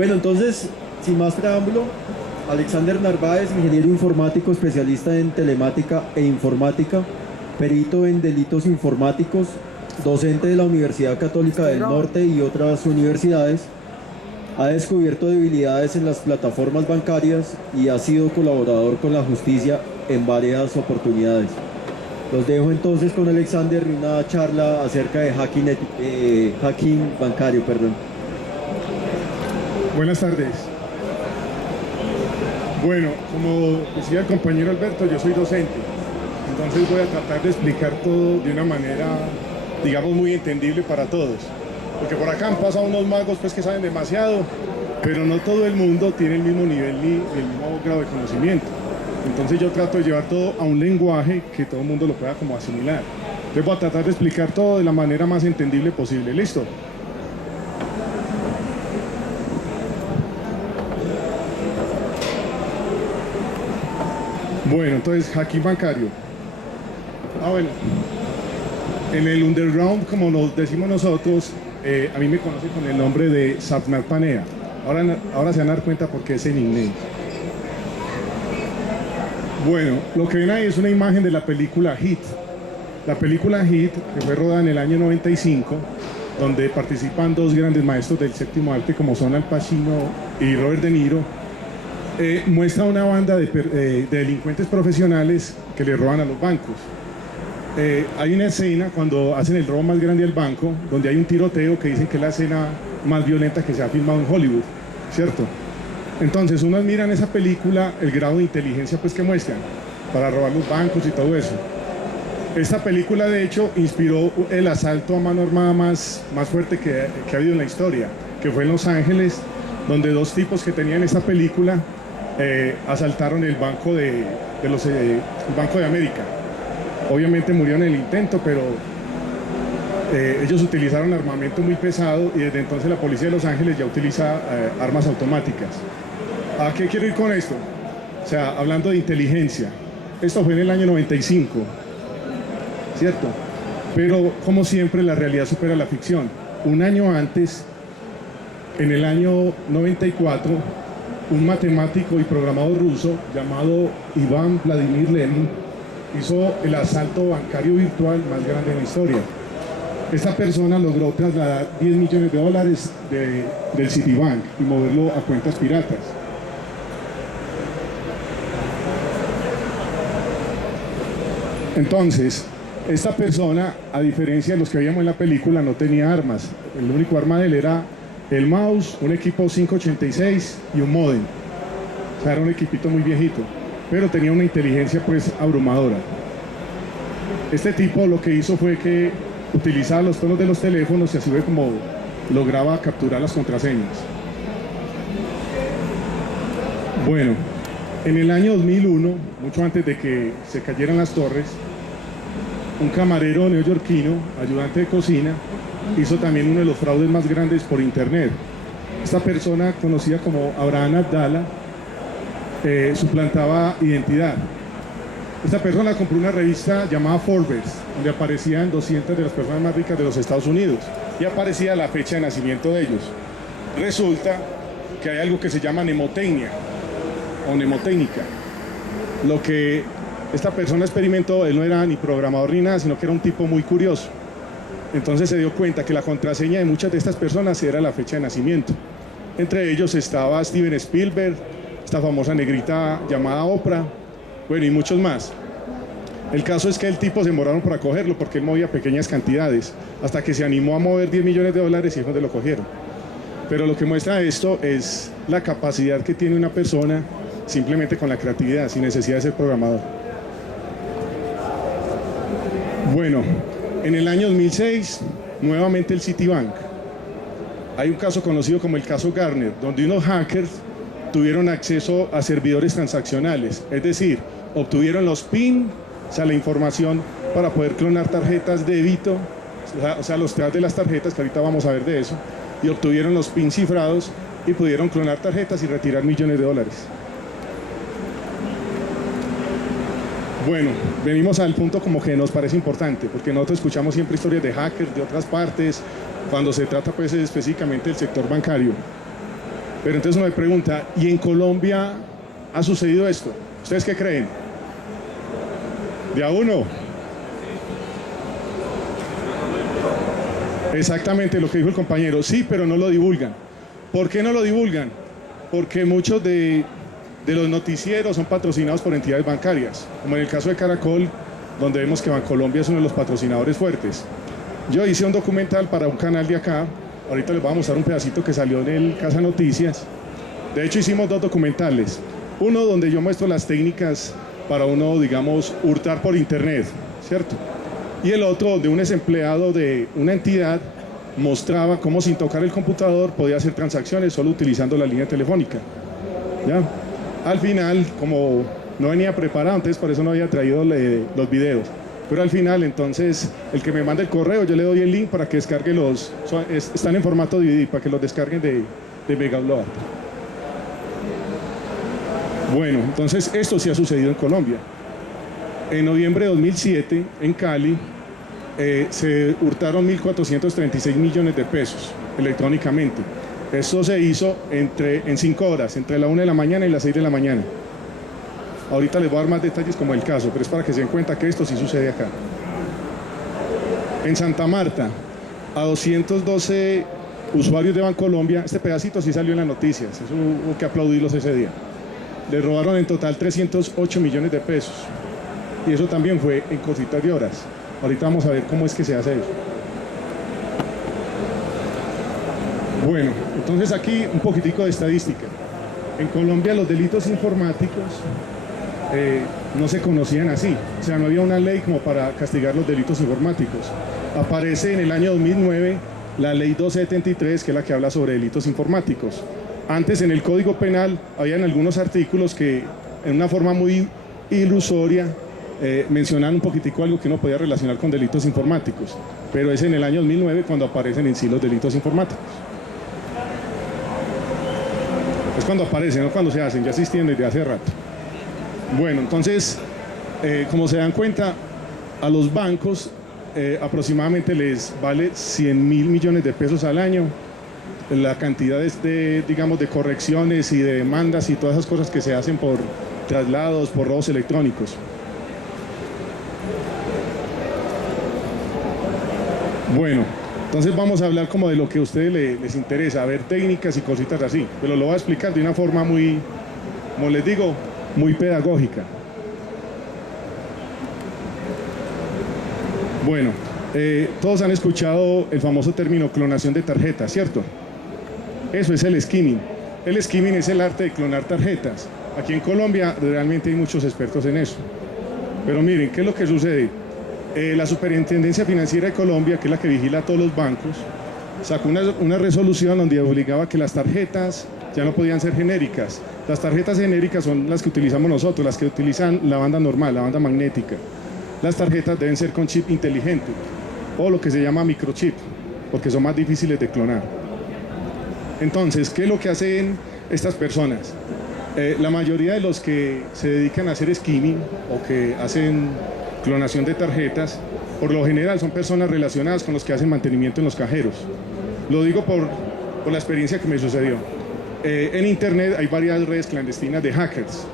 Bueno, entonces, sin más preámbulo, Alexander Narváez, ingeniero informático, especialista en telemática e informática, perito en delitos informáticos, docente de la Universidad Católica del Norte y otras universidades, ha descubierto debilidades en las plataformas bancarias y ha sido colaborador con la justicia en varias oportunidades. Los dejo entonces con Alexander y una charla acerca de hacking bancario. Buenas tardes. Bueno, como decía el compañero Alberto, yo soy docente, entonces voy a tratar de explicar todo de una manera, digamos, muy entendible para todos. Porque por acá han pasado unos magos pues, que saben demasiado, pero no todo el mundo tiene el mismo nivel ni el mismo grado de conocimiento. Entonces yo trato de llevar todo a un lenguaje que todo el mundo lo pueda como asimilar. Entonces voy a tratar de explicar todo de la manera más entendible posible. ¿Listo? Bueno, entonces hacking bancario. Bueno. En el underground, como nos decimos nosotros, a mí me conocen con el nombre de Sapnar Panea. Ahora se van a dar cuenta por qué es en inglés. Bueno, lo que ven ahí es una imagen de la película Hit. La película Hit, que fue rodada en el año 95, donde participan dos grandes maestros del séptimo arte como son Al Pacino y Robert De Niro, muestra una banda de delincuentes profesionales que le roban a los bancos. Hay una escena cuando hacen el robo más grande del banco, donde hay un tiroteo que dicen que es la escena más violenta que se ha filmado en Hollywood, ¿cierto? Entonces uno admira en esa película el grado de inteligencia pues, que muestran para robar los bancos y todo eso. Esta película de hecho inspiró el asalto a mano armada más fuerte que ha habido en la historia, que fue en Los Ángeles, donde dos tipos que tenían esta película asaltaron el Banco el Banco de América. Obviamente murieron en el intento, pero ellos utilizaron armamento muy pesado y desde entonces la policía de Los Ángeles ya utiliza armas automáticas. ¿A qué quiero ir con esto? O sea, hablando de inteligencia, esto fue en el año 95, ¿cierto? Pero como siempre la realidad supera la ficción. Un año antes, en el año 94, un matemático y programador ruso llamado Iván Vladimir Lenin hizo el asalto bancario virtual más grande de la historia. Esta persona logró trasladar $10 millones del Citibank y moverlo a cuentas piratas. Entonces, esta persona, a diferencia de los que veíamos en la película, no tenía armas. El único arma de él era el mouse, un equipo 586 y un módem. O sea, era un equipito muy viejito, pero tenía una inteligencia pues abrumadora. Este tipo lo que hizo fue que utilizaba los tonos de los teléfonos y así fue como lograba capturar las contraseñas. Bueno, en el año 2001, mucho antes de que se cayeran las torres, un camarero neoyorquino, ayudante de cocina, hizo también uno de los fraudes más grandes por internet. Esta persona, conocida como Abraham Abdala, suplantaba identidad. Esta persona compró una revista llamada Forbes, donde aparecían 200 de las personas más ricas de los Estados Unidos y aparecía la fecha de nacimiento de ellos. Resulta que hay algo que se llama mnemotecnia o mnemotécnica. Lo que esta persona experimentó, él no era ni programador ni nada, sino que era un tipo muy curioso. Entonces se dio cuenta que la contraseña de muchas de estas personas era la fecha de nacimiento. Entre ellos estaba Steven Spielberg, esta famosa negrita llamada Oprah, bueno, y muchos más. El caso es que el tipo se demoraron para cogerlo porque él movía pequeñas cantidades, hasta que se animó a mover $10 millones y es donde lo cogieron. Pero lo que muestra esto es la capacidad que tiene una persona simplemente con la creatividad, sin necesidad de ser programador. Bueno, en el año 2006, nuevamente el Citibank. Hay un caso conocido como el caso Garner, donde unos hackers tuvieron acceso a servidores transaccionales, es decir, obtuvieron los PIN, o sea, la información para poder clonar tarjetas de débito, o sea, los TAs de las tarjetas, que ahorita vamos a ver de eso, y obtuvieron los PIN cifrados y pudieron clonar tarjetas y retirar $millones. Bueno, venimos al punto como que nos parece importante, porque nosotros escuchamos siempre historias de hackers de otras partes, cuando se trata pues específicamente del sector bancario. Pero entonces uno me pregunta, ¿y en Colombia ha sucedido esto? ¿Ustedes qué creen? ¿De a uno? Exactamente lo que dijo el compañero. Sí, pero no lo divulgan. ¿Por qué no lo divulgan? Porque muchos de los noticieros son patrocinados por entidades bancarias, como en el caso de Caracol, donde vemos que Bancolombia es uno de los patrocinadores fuertes. Yo hice un documental para un canal de acá, ahorita les voy a mostrar un pedacito que salió en el Casa Noticias. De hecho hicimos dos documentales, uno donde yo muestro las técnicas para uno, digamos, hurtar por internet, ¿cierto? Y el otro donde un ex empleado de una entidad mostraba cómo sin tocar el computador podía hacer transacciones solo utilizando la línea telefónica, ¿ya? Al final, como no venía preparado, entonces por eso no había traído los videos. Pero al final, entonces, el que me manda el correo, yo le doy el link para que descargue están en formato DVD, para que los descarguen de Megaupload. Bueno, entonces esto sí ha sucedido en Colombia. En noviembre de 2007, en Cali, se hurtaron 1.436 millones de pesos electrónicamente. Esto se hizo en 5 horas, entre la 1 de la mañana y las 6 de la mañana. Ahorita les voy a dar más detalles como el caso, pero es para que se den cuenta que esto sí sucede acá. En Santa Marta, a 212 usuarios de Bancolombia, este pedacito sí salió en las noticias, eso hubo que aplaudirlos ese día. Le robaron en total 308 millones de pesos. Y eso también fue en cositas de horas. Ahorita vamos a ver cómo es que se hace eso. Bueno, entonces aquí un poquitico de estadística. En Colombia los delitos informáticos no se conocían así. O sea, no había una ley como para castigar los delitos informáticos. Aparece en el año 2009 la ley 273, que es la que habla sobre delitos informáticos. Antes en el Código Penal habían algunos artículos que en una forma muy ilusoria mencionan un poquitico algo que uno podía relacionar con delitos informáticos, pero es en el año 2009 cuando aparecen en sí los delitos informáticos. Es cuando aparecen, no cuando se hacen, ya existían desde hace rato. Bueno, entonces, como se dan cuenta, a los bancos aproximadamente les vale 100.000 millones de pesos al año la cantidad digamos, de correcciones y de demandas y todas esas cosas que se hacen por traslados, por robos electrónicos. Bueno, entonces vamos a hablar como de lo que a ustedes les interesa, a ver técnicas y cositas así, pero lo voy a explicar de una forma muy, como les digo, muy pedagógica. Bueno, todos han escuchado el famoso término clonación de tarjetas, ¿cierto? Eso es el skimming. El skimming es el arte de clonar tarjetas. Aquí en Colombia realmente hay muchos expertos en eso. Pero miren, ¿qué es lo que sucede? La Superintendencia Financiera de Colombia, que es la que vigila a todos los bancos, sacó una resolución donde obligaba que las tarjetas ya no podían ser genéricas. Las tarjetas genéricas son las que utilizamos nosotros, las que utilizan la banda normal, la banda magnética. Las tarjetas deben ser con chip inteligente, o lo que se llama microchip, porque son más difíciles de clonar. Entonces, ¿qué es lo que hacen estas personas? La mayoría de los que se dedican a hacer skimming o que hacen clonación de tarjetas, por lo general son personas relacionadas con los que hacen mantenimiento en los cajeros. Lo digo por la experiencia que me sucedió. En internet hay varias redes clandestinas de hackers.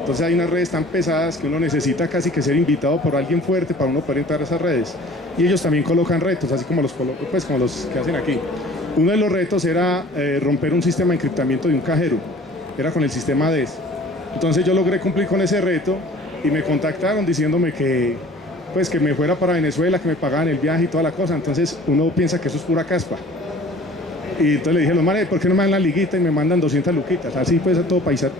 Entonces hay unas redes tan pesadas que uno necesita casi que ser invitado por alguien fuerte para uno poder entrar a esas redes. Y ellos también colocan retos, así como los que hacen aquí. Uno de los retos era romper un sistema de encriptamiento de un cajero. Era con el sistema DES. Entonces yo logré cumplir con ese reto y me contactaron diciéndome que me fuera para Venezuela, que me pagaban el viaje y toda la cosa. Entonces uno piensa que eso es pura caspa. Y entonces le dije a los manes, ¿por qué no me dan la liguita y me mandan 200 luquitas? Así pues a todo paisano.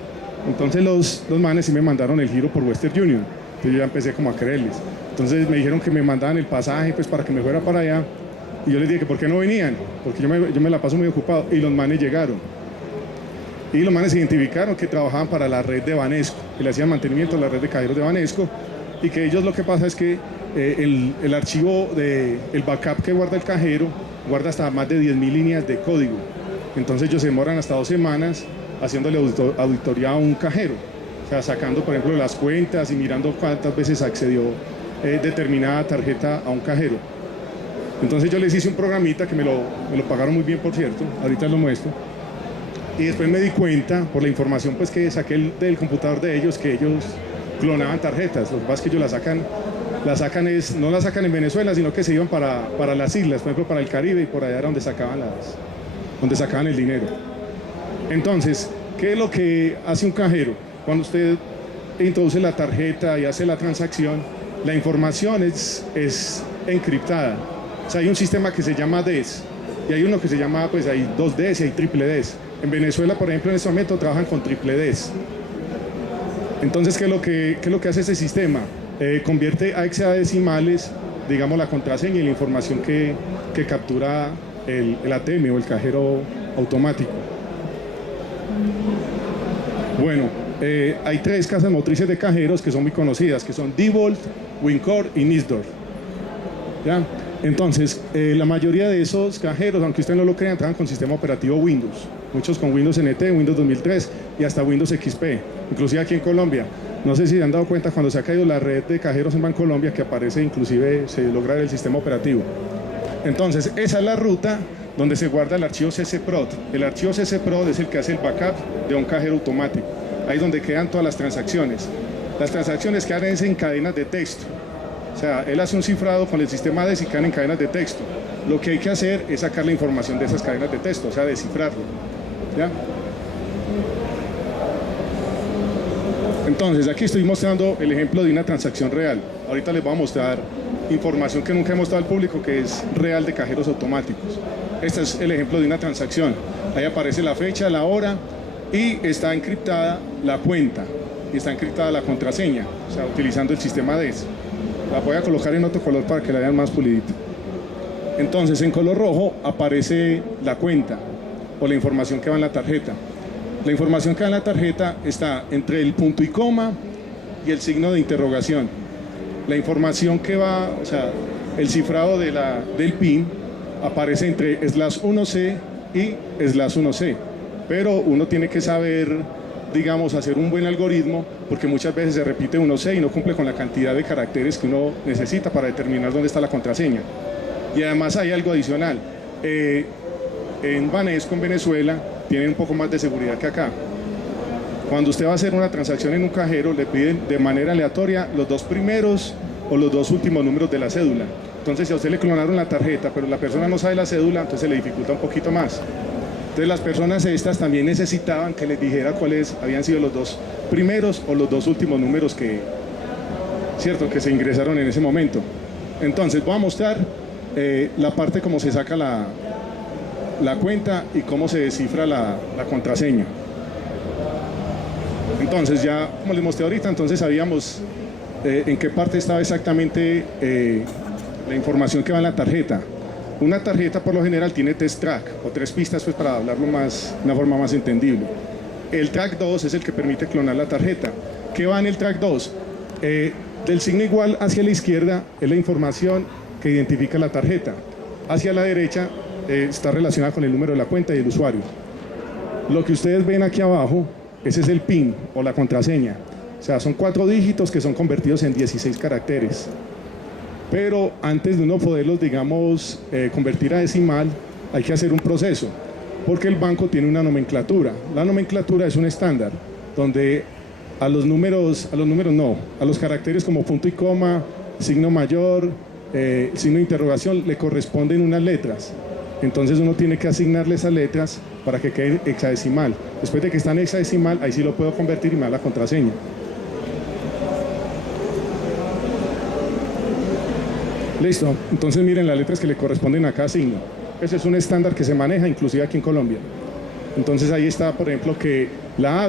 Entonces los manes sí me mandaron el giro por Western Union. Entonces yo ya empecé como a creerles. Entonces me dijeron que me mandaban el pasaje pues para que me fuera para allá. Y yo les dije que ¿por qué no venían? Porque yo me la paso muy ocupado. Y los manes llegaron. Y los manes identificaron que trabajaban para la red de Banesco, que le hacían mantenimiento a la red de cajeros de Banesco. Y que ellos lo que pasa es que el archivo, el backup que guarda el cajero, guarda hasta más de 10.000 líneas de código. Entonces ellos se demoran hasta 2 semanas haciéndole auditoría a un cajero. O sea, sacando, por ejemplo, las cuentas y mirando cuántas veces accedió determinada tarjeta a un cajero. Entonces yo les hice un programita que me lo pagaron muy bien, por cierto, ahorita lo muestro, Y después me di cuenta, por la información pues, que saqué del computador de ellos, que ellos clonaban tarjetas. Lo que pasa es que ellos no las sacan en Venezuela, sino que se iban para las islas, por ejemplo, para el Caribe, y por allá era donde sacaban el dinero. Entonces, ¿qué es lo que hace un cajero? Cuando usted introduce la tarjeta y hace la transacción, la información es encriptada. O sea, hay un sistema que se llama DES, y hay uno que se llama, pues hay 2DES y hay triple DES. En Venezuela, por ejemplo, en este momento trabajan con triple DES. Entonces, ¿qué es lo que hace ese sistema? Convierte a hexadecimales, digamos, la contraseña y la información que captura el ATM o el cajero automático. Bueno, hay 3 casas motrices de cajeros que son muy conocidas, que son Diebold, Wincore y Nisdorf. ¿Ya? Entonces, la mayoría de esos cajeros, aunque ustedes no lo crean, trabajan con sistema operativo Windows. Muchos con Windows NT, Windows 2003 y hasta Windows XP, inclusive aquí en Colombia. No sé si se han dado cuenta cuando se ha caído la red de cajeros en Bancolombia que aparece, inclusive se logra el sistema operativo. Entonces, esa es la ruta donde se guarda el archivo CCPROD. El archivo CCPROD es el que hace el backup de un cajero automático. Ahí es donde quedan todas las transacciones. Las transacciones quedan en cadenas de texto. O sea, él hace un cifrado con el sistema DES y quedan en cadenas de texto. Lo que hay que hacer es sacar la información de esas cadenas de texto, o sea, descifrarlo. ¿Ya? Entonces, aquí estoy mostrando el ejemplo de una transacción real. Ahorita les voy a mostrar información que nunca he mostrado al público, que es real de cajeros automáticos. Este es el ejemplo de una transacción. Ahí aparece la fecha, la hora y está encriptada la cuenta y está encriptada la contraseña, o sea, utilizando el sistema DES. La voy a colocar en otro color para que la vean más pulidita. Entonces, en color rojo aparece la cuenta o la información que va en la tarjeta. La información que va en la tarjeta está entre el punto y coma y el signo de interrogación. La información que va, o sea, el cifrado del PIN aparece entre /1C y /1C. Pero uno tiene que saber, digamos, hacer un buen algoritmo, porque muchas veces se repite 1C y no cumple con la cantidad de caracteres que uno necesita para determinar dónde está la contraseña. Y además hay algo adicional. En Banesco, en Venezuela, tienen un poco más de seguridad que acá. Cuando usted va a hacer una transacción en un cajero, le piden de manera aleatoria los 2 primeros o los 2 últimos números de la cédula. Entonces, si a usted le clonaron la tarjeta, pero la persona no sabe la cédula, entonces se le dificulta un poquito más. Entonces, las personas estas también necesitaban que les dijera cuáles habían sido los 2 primeros o los 2 últimos números que se ingresaron en ese momento. Entonces, voy a mostrar la parte cómo se saca la cuenta y cómo se descifra la contraseña. Entonces, ya como les mostré ahorita, entonces sabíamos en qué parte estaba exactamente la información que va en la tarjeta. Una tarjeta por lo general tiene 3 track o 3 pistas, pues, para hablarlo de una forma más entendible. El track 2 es el que permite clonar la tarjeta. ¿Qué va en el track 2? Del signo igual hacia la izquierda es la información que identifica la tarjeta. Hacia la derecha está relacionada con el número de la cuenta y el usuario. Lo que ustedes ven aquí abajo, ese es el PIN o la contraseña. O sea, son 4 dígitos que son convertidos en 16 caracteres. Pero antes de uno poderlos, digamos, convertir a decimal, hay que hacer un proceso, porque el banco tiene una nomenclatura. La nomenclatura es un estándar, donde a los caracteres como punto y coma, signo mayor, signo de interrogación, le corresponden unas letras. Entonces uno tiene que asignarle esas letras para que quede hexadecimal. Después de que está en hexadecimal, ahí sí lo puedo convertir y me da la contraseña. Listo, entonces miren las letras que le corresponden a cada signo. Ese es un estándar que se maneja inclusive aquí en Colombia. Entonces ahí está, por ejemplo, que la A